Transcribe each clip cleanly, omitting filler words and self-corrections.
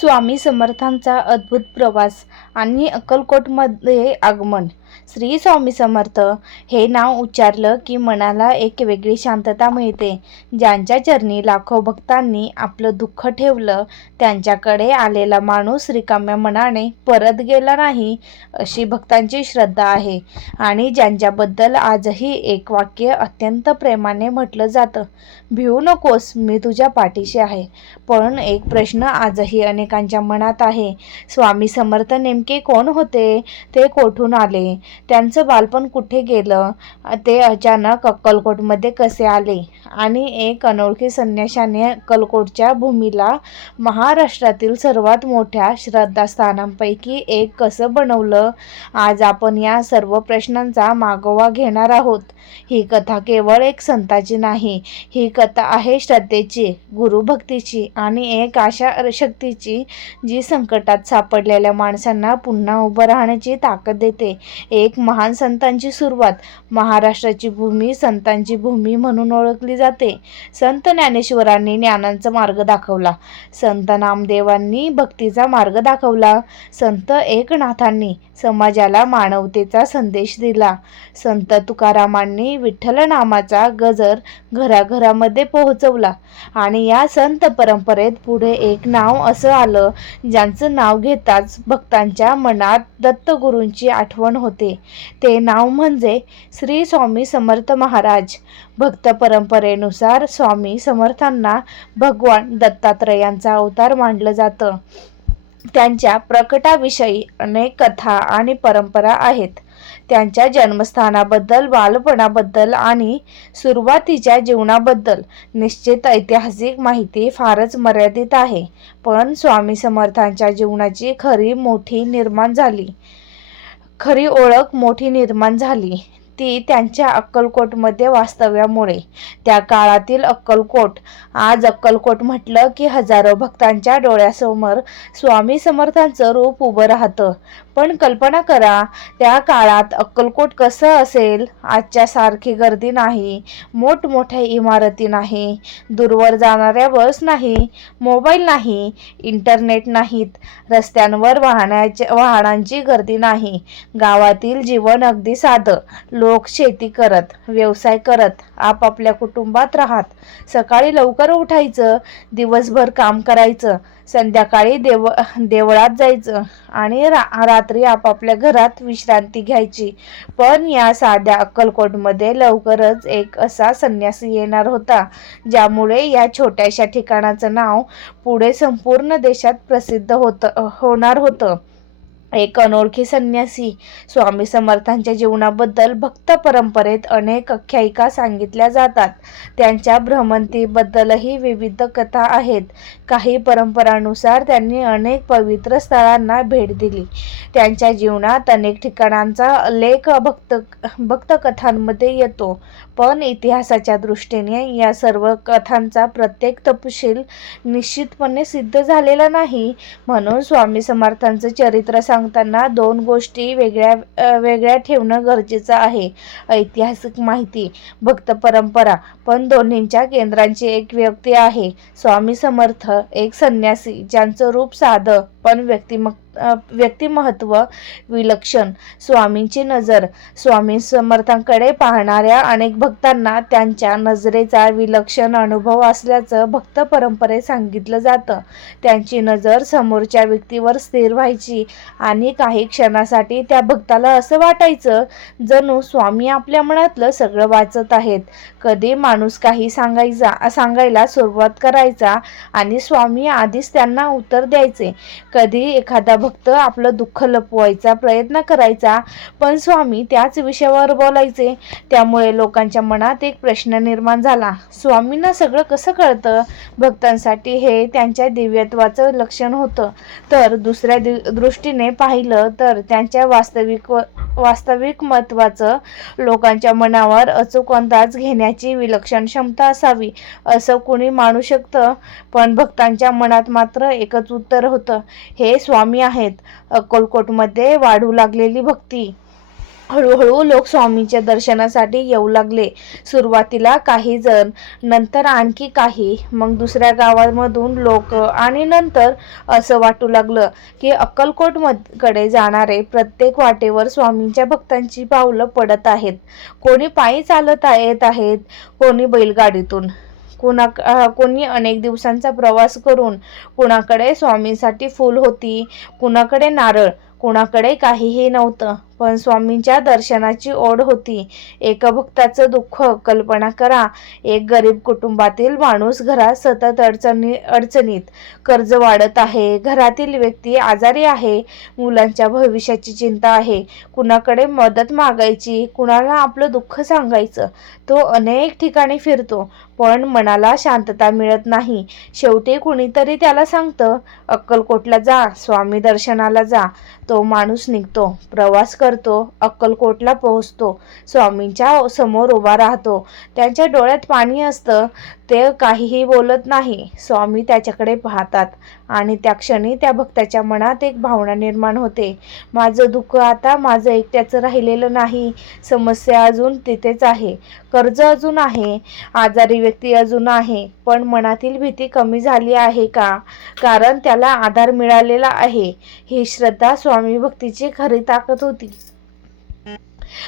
स्वामी समर्थांचा अद्भुत प्रवास आणि अक्कलकोटमध्ये आगमन. श्री स्वामी समर्थ हे नाव उच्चारलं की मनाला एक वेगळी शांतता मिळते. ज्यांच्या चरणी लाखो भक्तांनी आपलं दुःख ठेवलं, त्यांच्याकडे आलेला माणूस रिकाम्या मनाने परत गेला नाही, अशी भक्तांची श्रद्धा आहे. आणि ज्यांच्याबद्दल आजही एक वाक्य अत्यंत प्रेमाने म्हटलं जातं, भिवू नकोस, मी तुझ्या पाठीशी आहे. पण एक प्रश्न आजही अनेकांच्या मनात आहे, स्वामी समर्थ नेमके कोण होते? ते कोठून आले? त्यांचं बालपण कुठे गेलं? ते अचानक अक्कलकोटमध्ये कसे आले? आणि एक अनोळखी संन्याशाने अक्कलकोटच्या भूमीला महाराष्ट्रातील सर्वात मोठ्या श्रद्धास्थानांपैकी एक कसं बनवलं? आज आपण या सर्व प्रश्नांचा मागोवा घेणार आहोत. ही कथा केवळ एक संताची नाही, ही कथा आहे श्रद्धेची, गुरुभक्तीची आणि एक अशा शक्तीची जी संकटात सापडलेल्या माणसांना पुन्हा उभं राहण्याची ताकद देते. एक महान संतांची सुरुवात. महाराष्ट्राची भूमी संतांची भूमी म्हणून ओळखली जाते. संत ज्ञानेश्वरांनी ज्ञानाचा मार्ग दाखवला, संत नामदेवांनी भक्तीचा मार्ग दाखवला, संत एकनाथांनी समाजाला मानवतेचा संदेश दिला, संत तुकारामांनी विठ्ठल नामाचा गजर घराघरामध्ये पोहोचवला. आणि या संत परंपरेत पुढे एक नाव असं आलं, ज्यांचं नाव घेताच भक्तांच्या मनात दत्तगुरूंची आठवण होते. ते नाव म्हणजे श्री स्वामी समर्थ महाराज. भक्त परंपरेनुसार स्वामी समर्थांना भगवान दत्तात्रयांचा अवतार मानलं जातं. त्यांच्या प्रकटाविषयी अनेक कथा आणि परंपरा आहेत. त्यांच्या जन्मस्थानाबद्दल, बालपणाबद्दल आणि सुरुवातीच्या जीवनाबद्दल निश्चित ऐतिहासिक माहिती फारच मर्यादित आहे. पण स्वामी समर्थांच्या जीवनाची खरी ओळख मोठी निर्माण झाली ती त्यांच्या अक्कलकोटमध्ये वास्तव्यामुळे. त्या काळातील अक्कलकोट. आज अक्कलकोट म्हटलं की हजारो भक्तांच्या डोळ्यासमोर स्वामी समर्थांचं रूप उभं राहतं. पण कल्पना करा, त्या काळात अक्कलकोट कसं असेल? आजच्या सारखी गर्दी नाही, मोठमोठ्या इमारती नाही, दूरवर जाणाऱ्या बस नाही, मोबाईल नाही, इंटरनेट नाहीत, रस्त्यांवर वाहनांची गर्दी नाही. गावातील जीवन अगदी साधं. लोक शेती करत, व्यवसाय करत, आपापल्या कुटुंबात राहत. सकाळी लवकर उठायचं, दिवसभर काम करायचं, संध्याकाळी देवळात जायचं आणि रात्री आपापल्या घरात विश्रांती घ्यायची. पण या साध्या अक्कलकोटमध्ये लवकरच एक असा संन्यासी येणार होता, ज्यामुळे या छोट्याशा ठिकाणाचं नाव पुढे संपूर्ण देशात प्रसिद्ध होणार होतं. एक अनोळखी संन्यासी. स्वामी समर्थांच्या जीवनाबद्दल भक्त परंपरेत अनेक आख्यायिका सांगितल्या जातात. त्यांच्या भ्रमंतीबद्दलही विविध कथा आहेत. काही परंपरांनुसार त्यांनी अनेक पवित्र स्थळांना भेट दिली. त्यांच्या जीवनात अनेक ठिकाणांचा उल्लेख भक्तकथांमध्ये येतो. पण इतिहासाच्या दृष्टीने या सर्व कथांचा प्रत्येक तपशील निश्चितपणे सिद्ध झालेला नाही. म्हणून स्वामी समर्थांचं चरित्र सांगताना दोन गोष्टी वेगळ्या ठेवणं गरजेचं आहे. ऐतिहासिक माहिती, भक्त परंपरा. पण दोन्हींच्या केंद्रांची एक व्यक्ती आहे, स्वामी समर्थ. एक संन्यासी ज्यांचं रूप साधं पण व्यक्तिमत्व विलक्षण. स्वामींची नजर. स्वामी समर्थांकडे पाहणाऱ्या अनेक भक्तांना त्यांच्या नजरेचा विलक्षण अनुभव असल्याचं भक्त परंपरेत सांगितलं जातं. त्यांची नजर समोरच्या व्यक्तीवर स्थिर व्हायची आणि काही क्षणासाठी त्या भक्ताला असं वाटायचं जणू स्वामी आपल्या मनातलं सगळं वाचत आहेत. कधी माणूस काही सांगायला सुरुवात करायचा आणि स्वामी आधीच त्यांना उत्तर द्यायचे. कधी एखादा भक्त आपलं दुःख लपवायचा प्रयत्न करायचा, पण स्वामी त्याच विषयावर बोलायचे. त्यामुळे लोकांच्या मनात एक प्रश्न निर्माण झाला, स्वामींना सगळं कसं कळतं? भक्तांसाठी हे त्यांच्या दिव्यत्वाचं लक्षण होतं. तर दुसऱ्या दृष्टीने पाहिलं तर त्यांच्या वास्तविक महत्त्वाचं. लोकांच्या मनावर अचूक अंदाज घेण्याची विलक्षण क्षमता असावी असं कुणी मानू शकतं. पण भक्तांच्या मनात मात्र एकच उत्तर होतं, हे स्वामी आहेत. अक्कलकोटमध्ये वाढू लागलेली भक्ती. हळूहळू लोक स्वामींच्या दर्शनासाठी येऊ लागले. सुरुवातीला काही जण, नंतर आणखी काही, मग दुसऱ्या गावांमधून लोक, आणि नंतर असं वाटू लागलं की अक्कलकोटकडे जाणारे प्रत्येक वाटेवर स्वामींच्या भक्तांची पावलं पडत आहेत. कोणी पायी चालत येत आहेत, कोणी बैलगाडीतून, कोणी अनेक दिवसांचा प्रवास करून. कुणाकडे स्वामींसाठी फूल होती, कुणाकडे नारळ, कुणाकडे काहीही नव्हतं, पण स्वामींच्या दर्शनाची ओढ होती. एका भक्ताचं दुःख कल्पना करा. एक गरीब कुटुंबातील माणूस घरात सतत अडचणीत, कर्ज वाढत आहे, घरातील व्यक्ती आजारी आहे, मुलांच्या भविष्याची चिंता आहे. कुणाकडे मदत मागायची, कुणाला आपलं दुःख सांगायचं. तो अनेक ठिकाणी फिरतो, पण मनाला शांतता मिळत नाही. शेवटी कुणीतरी त्याला सांगतं, अक्कलकोटला जा, स्वामी दर्शनाला जा. तो माणूस निघतो, प्रवास करतो, अक्कलकोटला पोहोचतो, स्वामींच्या समोर उभा राहतो. त्यांच्या डोळ्यात पाणी असतं. ते काहीही बोलत नाही. स्वामी त्याच्याकडे पाहतात, आणि त्या क्षणी त्या भक्ताच्या मनात एक भावना निर्माण होते. माझं दुःख आता माझं एकट्याचं राहिलेलं नाही. समस्या अजून तिथेच आहे, कर्ज अजून आहे, आजारी व्यक्ती अजून आहे, पण मनातील भीती कमी झाली आहे का? कारण त्याला आधार मिळालेला आहे. ही श्रद्धा स्वामी भक्तीची खरी ताकद होती.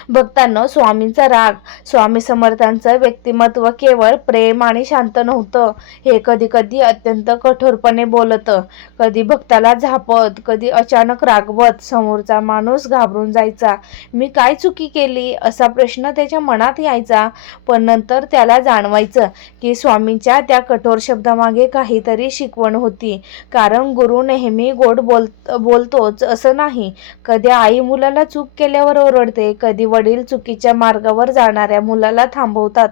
भक्तांनो, स्वामींचा राग, स्वामी समर्थांचं व्यक्तिमत्व केवळ प्रेम आणि शांत नव्हतं. हे कधी कधी अत्यंत कठोरपणे बोलतं, कधी भक्ताला झापत, कधी अचानक रागवत. समोरचा माणूस घाबरून जायचा. मी काय चुकी केली असा प्रश्न त्याच्या मनात यायचा. पण नंतर त्याला जाणवायचं की स्वामींच्या त्या कठोर शब्दामागे काहीतरी शिकवण होती. कारण गुरु नेहमी गोड बोलतोच असं नाही. कधी आई मुलाला चूक केल्यावर ओरडते, कधी वडील चुकीच्या मार्गावर जाणाऱ्या मुलाला थांबवतात.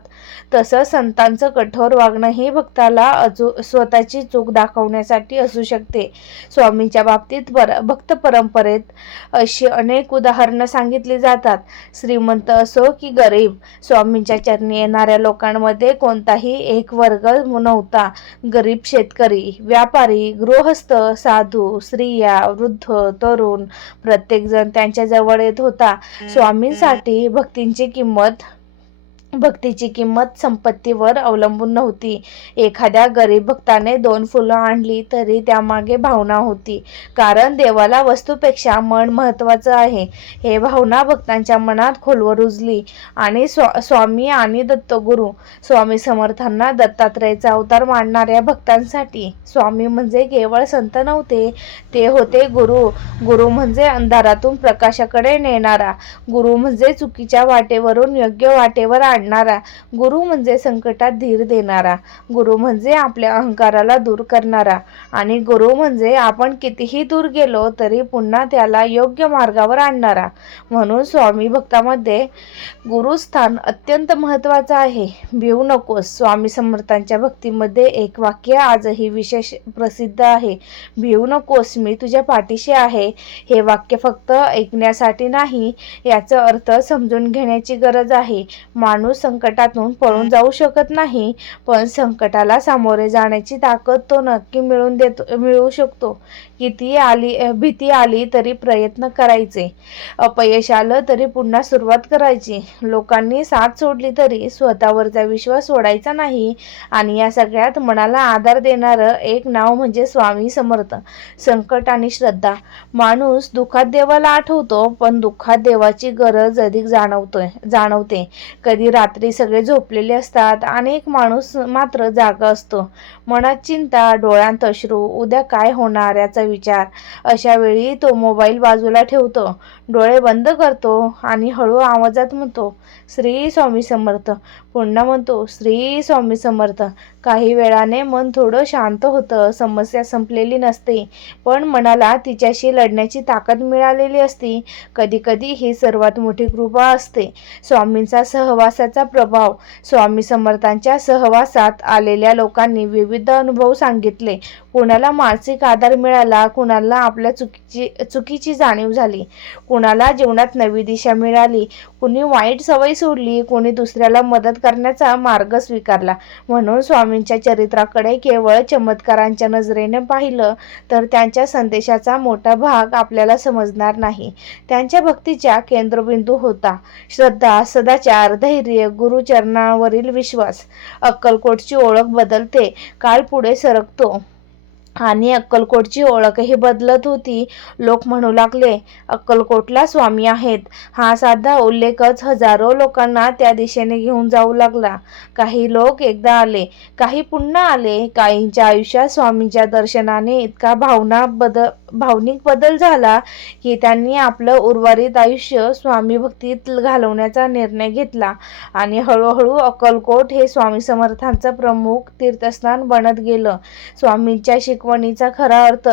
तसं संतांचं कठोर वागणंही भक्ताला स्वतःची चूक दाखवण्यासाठी असू शकते. स्वामींच्या बाबतीत भक्त परंपरेत अशी अनेक उदाहरणं सांगितली जातात. श्रीमंत असो की गरीब, स्वामींच्या चरणी येणाऱ्या लोकांमध्ये कोणताही एक वर्ग नव्हता. गरीब, शेतकरी, व्यापारी, गृहस्थ, साधू, स्त्रिया, वृद्ध, तरुण, प्रत्येकजण त्यांच्या जवळ येत होता. स्वामींसाठी भक्तीची किंमत संपत्तीवर अवलंबून नव्हती. एखाद्या गरीब भक्ताने 2 फुलं आणली तरी त्यामागे भावना होती. कारण देवाला वस्तूपेक्षा मन महत्त्वाचं आहे. हे भावना भक्तांच्या मनात खोलवर रुजली. आणि स्वामी आणि दत्तगुरू, स्वामी समर्थांना दत्तात्रेयाचा अवतार मानणाऱ्या भक्तांसाठी स्वामी म्हणजे केवळ संत नव्हते, ते होते गुरु. गुरु म्हणजे अंधारातून प्रकाशाकडे नेणारा. गुरु म्हणजे चुकीच्या वाटेवरून योग्य वाटेवर आणणारा. गुरु म्हणजे संकटात धीर देणारा. गुरु म्हणजे आपल्या अहंकाराला दूर करणारा. आणि गुरु म्हणजे आपण कितीही दूर गेलो तरी पुन्हा त्याला योग्य मार्गावर आणणारा. म्हणून स्वामी भक्तामध्ये गुरुस्थान अत्यंत महत्त्वाचं आहे. भिवू नकोस. स्वामी समर्थांच्या भक्तीमध्ये एक वाक्य आजही विशेष प्रसिद्ध आहे. भिवू नकोस, मी तुझ्या पाठीशी आहे. हे वाक्य फक्त ऐकण्यासाठी नाही, याचा अर्थ समजून घेण्याची गरज आहे. माणूस संकटातून पळून जाऊ शकत नाही, पण संकटाला सामोरे जाण्याची ताकद तो नक्की मिळवू शकतो. भीती आली तरी प्रयत्न करायचे, अपयश आलं तरी पुन्हा सुरुवात करायची, लोकांनी साथ सोडली तरी स्वतःवरचा विश्वास सोडायचा नाही. आणि या सगळ्यात मनाला आधार देणारं एक नाव म्हणजे स्वामी समर्थ. संकट आणि श्रद्धा. माणूस दुःखात देवाला आठवतो, पण दुःखात देवाची गरज अधिक जाणवते. कधी रात्री सगळे झोपलेले असतात आणि एक माणूस मात्र जागा असतो. मनात चिंता, डोळ्यांत अश्रू, उद्या काय होणार याचा विचार. अशा वेळी तो मोबाईल बाजूला ठेवतो, डोळे बंद करतो आणि हळू आवाजात म्हणतो, श्री स्वामी समर्थ. पुन्हा म्हणतो, श्री स्वामी समर्थ. काही वेळाने मन थोडं शांत होतं. समस्या संपलेली नसते, पण मनाला तिच्याशी लढण्याची ताकद मिळालेली असते. कधीकधी ही सर्वात मोठी कृपा असते, स्वामींचा सहवासाचा प्रभाव. स्वामी समर्थांच्या सहवासात आलेल्या लोकांनी विविध अनुभव सांगितले. कुणाला मानसिक आधार मिळाला, कुणाला आपल्या चुकीची जाणीव झाली, कुणाला जीवनात नवी दिशा मिळाली, कुणी वाईट सवय सोडली, कुणी दुसऱ्याला मदत करण्याचा मार्ग स्वीकारला. म्हणून स्वामी स्वामींच्या चरित्राकडे केवळ चमत्कारांच्या नजरेने पाहिलं तर त्यांच्या संदेशाचा मोठा भाग आपल्याला समजणार नाही. त्यांच्या भक्तीच्या केंद्रबिंदू होता श्रद्धा, सदाचार, धैर्य, गुरुचरणावरील विश्वास. अक्कलकोटची ओळख बदलते, काळ पुढे सरकतो आणि अक्कलकोटची ओळखही बदलत होती. लोक म्हणू लागले, अक्कलकोटला स्वामी आहेत. हा साधा उल्लेखच हजारो लोकांना त्या दिशेने घेऊन जाऊ लागला. काही लोक एकदा आले, काही पुन्हा आले. काहींच्या आयुष्यात स्वामींच्या दर्शनाने इतका भावनिक बदल झाला की त्यांनी आपलं उर्वरित आयुष्य स्वामी भक्तीत घालवण्याचा निर्णय घेतला आणि हळूहळू अक्कलकोट हे स्वामी समर्थांचं प्रमुख तीर्थस्थान बनत गेलं. स्वामींच्या शिकवणीचा खरा अर्थ.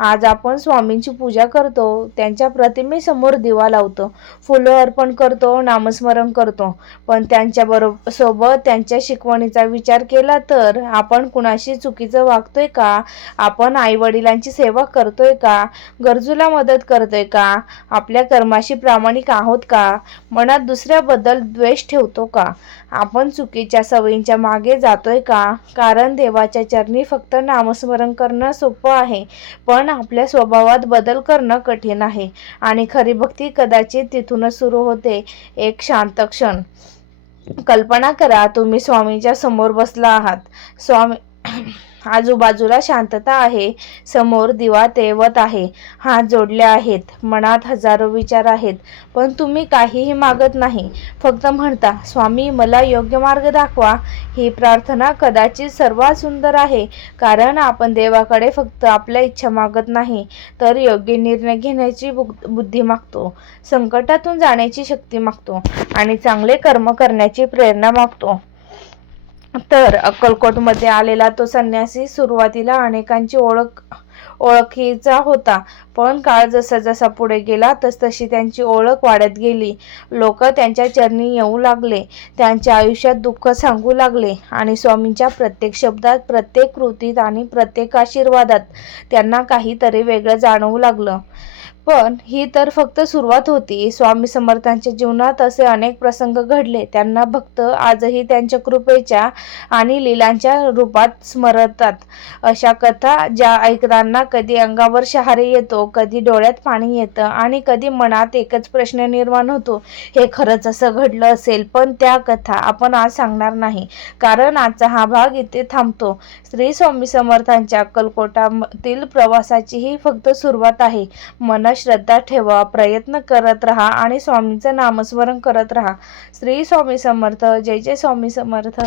आज आपण स्वामींची पूजा करतो, त्यांच्या प्रतिमेसमोर दिवा लावतो, फुलं अर्पण करतो, नामस्मरण करतो, पण त्यांच्या सोबत त्यांच्या शिकवणीचा विचार केला तर आपण कुणाशी चुकीचं वागतोय का? आपण आई वडिलांची सेवा करतोय का? गरजूला मदत करतोय का? आपल्या कर्माशी प्रामाणिक आहोत का? मनात दुसऱ्याबद्दल द्वेष ठेवतो का? आपण चुकीच्या सवयींच्या मागे जातोय का? कारण देवाच्या चरणी फक्त नामस्मरण करणं सोपं आहे, पण आपल्या स्वभावात बदल करणं कठीण आहे. आणि खरी भक्ती कदाचित तिथूनच सुरू होते, एक शांत क्षण. कल्पना करा, तुम्ही स्वामींच्या समोर बसला आहात. स्वामी आजूबाजूला शांतता आहे, समोर दिवा तेवत आहे, हात जोडले आहेत, मनात हजारो विचार आहेत, पण तुम्ही काहीही मागत नाही. फक्त म्हणता, स्वामी मला योग्य मार्ग दाखवा. ही प्रार्थना कदाचित सर्वात सुंदर आहे, कारण आपण देवाकडे फक्त आपल्या इच्छा मागत नाही, तर योग्य निर्णय घेण्याची बुद्धी मागतो, संकटातून जाण्याची शक्ती मागतो आणि चांगले कर्म करण्याची प्रेरणा मागतो. तर अक्कलकोटमध्ये आलेला तो संन्यासी सुरुवातीला अनेकांची ओळखीचा होता, पण काळ जसा जसा पुढे गेला तसतशी त्यांची ओळख वाढत गेली. लोक त्यांच्या चरणी येऊ लागले, त्यांच्या आयुष्यात दुःख सांगू लागले आणि स्वामींच्या प्रत्येक शब्दात, प्रत्येक कृतीत आणि प्रत्येक आशीर्वादात त्यांना काहीतरी वेगळं जाणवू लागलं. पण ही तर फक्त सुरुवात होती. स्वामी समर्थांच्या जीवनात असे अनेक प्रसंग घडले. त्यांना भक्त आजही त्यांच्या कृपेच्या आणि लीलांच्या रूपात स्मरतात. अशा कथा ज्या ऐकताना कधी अंगावर शहारे येतो, कधी डोळ्यात पाणी येतं आणि कधी मनात एकच प्रश्न निर्माण होतो, हे खरंच असं घडलं असेल? पण त्या कथा आपण आज सांगणार नाही, कारण आजचा हा भाग इथे थांबतो. श्री स्वामी समर्थांच्या अक्कलकोटातील प्रवासाची ही फक्त सुरुवात आहे. मनात श्रद्धा ठेवा, प्रयत्न करत राहा आणि स्वामींचं नामस्मरण करत राहा. श्री स्वामी समर्थ. जय जय स्वामी समर्थ.